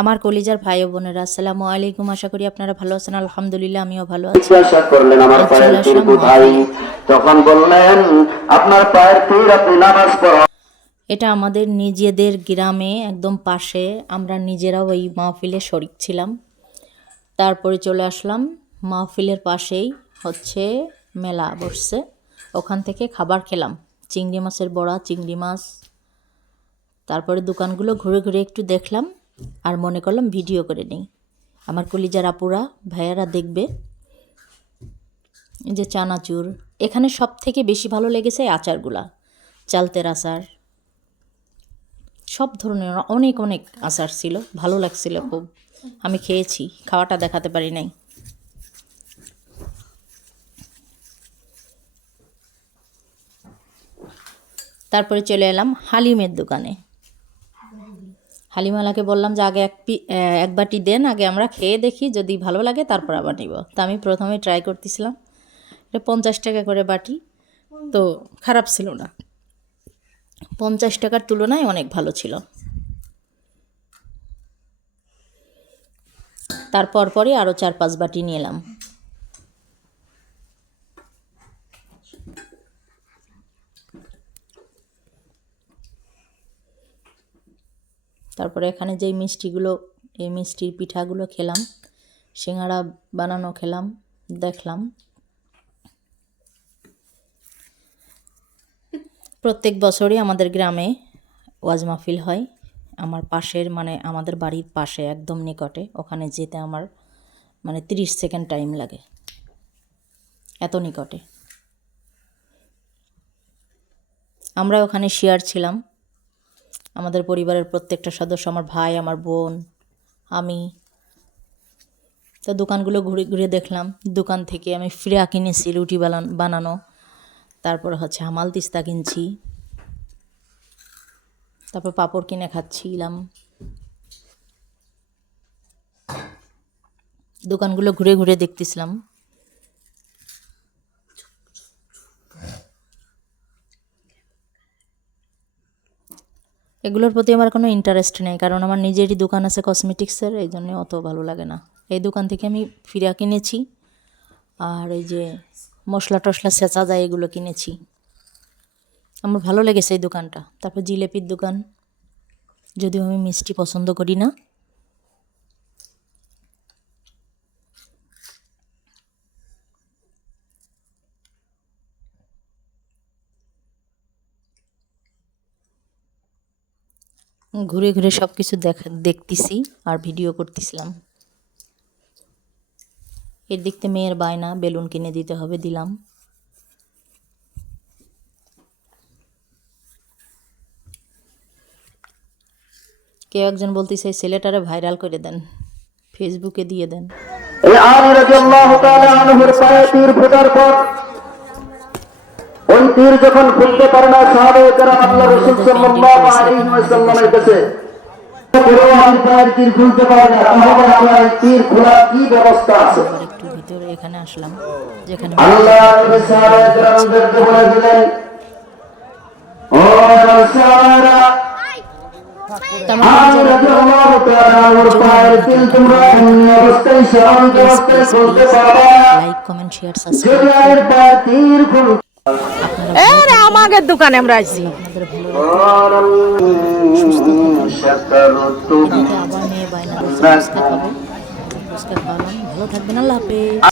আমার কলিজার ভাই ও বোনেরা, আসসালামু আলাইকুম। আশা করি আপনারা ভালো আছেন। আলহামদুলিল্লাহ, আমিও ভালো আছি। জিজ্ঞাসা করলেন আমার পায়ের তীর কোথায়? তখন বললেন আপনার পায়ের তীর আপনি নামাজ পড়া। এটা আমাদের নিজেদের গ্রামে একদম পাশে। আমরা নিজেরাও ওই মাহফিলে শরিক ছিলাম। তারপরে চলে আসলাম। মাহফিলের পাশেই হচ্ছে মেলা বসছে, ওখান থেকে খাবার খেলাম। চিংড়ি মাছের বড়া, চিংড়ি মাছ। তারপরে দোকানগুলো ঘুরে ঘুরে একটু দেখলাম আর মনে করলাম ভিডিও করে নিই। আমার কলিজার আপুরা ভাইয়ারা দেখবে। এই যে চানাচুর, এখানে সব থেকে বেশি ভালো লেগেছে আচারগুলা। চালতের আচার, সব ধরনের অনেক অনেক আচার ছিল, ভালো লাগছিল খুব। আমি খেয়েছি, খাওয়াটা দেখাতে পারি নাই। তারপরে চলে এলাম হালিমের দোকানে। হালিমালাকে বললাম যে আগে এক বাটি দেন, আগে আমরা খেয়ে দেখি, যদি ভালো লাগে তারপর আবার নিব। তা আমি প্রথমে ট্রাই করতেছিলাম। এটা 50 টাকা করে বাটি, তো খারাপ ছিল না। 50 টাকার তুলনায় অনেক ভালো ছিল। তারপর পরে আরও 4-5 বাটি নিলাম। তারপরে এখানে যেই মিষ্টিগুলো, এই মিষ্টির পিঠাগুলো খেলাম, সিঙ্গাড়া বানানো খেলাম, দেখলাম। প্রত্যেক বছরই আমাদের গ্রামে ওয়াজ মাহফিল হয়। আমার পাশের, মানে আমাদের বাড়ির পাশে একদম নিকটে। ওখানে যেতে আমার 30 সেকেন্ড টাইম লাগে, এত নিকটে। আমরা ওখানে শেয়ার ছিলাম, আমাদের পরিবারের প্রত্যেকটা সদস্য, আমার ভাই, আমার বোন, আমি। তো দোকানগুলো ঘুরে ঘুরে দেখলাম। দোকান থেকে আমি ফিরা কিনেছি, রুটি বানানো। তারপর হচ্ছে হামাল তিস্তা কিনছি। তারপর পাঁপড় কিনে খাচ্ছিলাম। দোকানগুলো ঘুরে ঘুরে দেখতেছিলাম। এগুলোর প্রতি আমার কোনো ইন্টারেস্ট নেই, কারণ আমার নিজেরই দোকান আছে কসমেটিক্সের, এই জন্য অত ভালো লাগে না। এই দোকান থেকে আমি ফিরা কিনেছি, আর এই যে মশলা টশলা ছেঁচা যায় এগুলো কিনেছি। আমার ভালো লেগেছে এই দোকানটা। তারপর জিলেপির দোকান, যদিও আমি মিষ্টি পছন্দ করি না। ঘুরে ঘুরে সব কিছু দেখতেছি আর ভিডিও করতেছিলাম। এর দেখতে মেয়ের বায়না, বেলুন কিনে দিতে হবে, দিলাম। কেউ একজন বলতেছে ছেলেটারে ভাইরাল করে দেন, ফেসবুকে দিয়ে দেন। এই আলী রাদিয়াল্লাহু তাআলা আনহুর পায়ে তীর ফোটার পর ওই তীর যখন ফুলতে পারে না, সাহাবায়ে কেরাম আল্লাহ রাসূল সাল্লাল্লাহু আলাইহি ওয়াসাল্লামের কাছে, পুরো আমি পায়ের তীর খুলতে পারি না, তাহলে আমার তীর খোলার কি ব্যবস্থা আছে? একটু ভিতরে এখানে আসলাম, যেখানে আল্লাহ নবী সাহাবায়ে কেরামদেরকে বলে দিলেন, ও সাহাবারা, আলী রাদিয়াল্লাহু তাআলা আনহুর পায়ের তীর তোমরা অন্য অবস্থায় শান্ত অবস্থায় খুলতে পারবে না। Like, comment, share, subscribe. যদি পায়ের তীর খুল আমাদের দোকানে আমরা আইছি। আপনাদের ভালো সুস্থ থাকবেন। আবার মেয়ে বায়না ফুচকা খাবে, ফুচকা খাওয়ালাম। ভালো থাকবেন, আল্লাহ হাফেজ।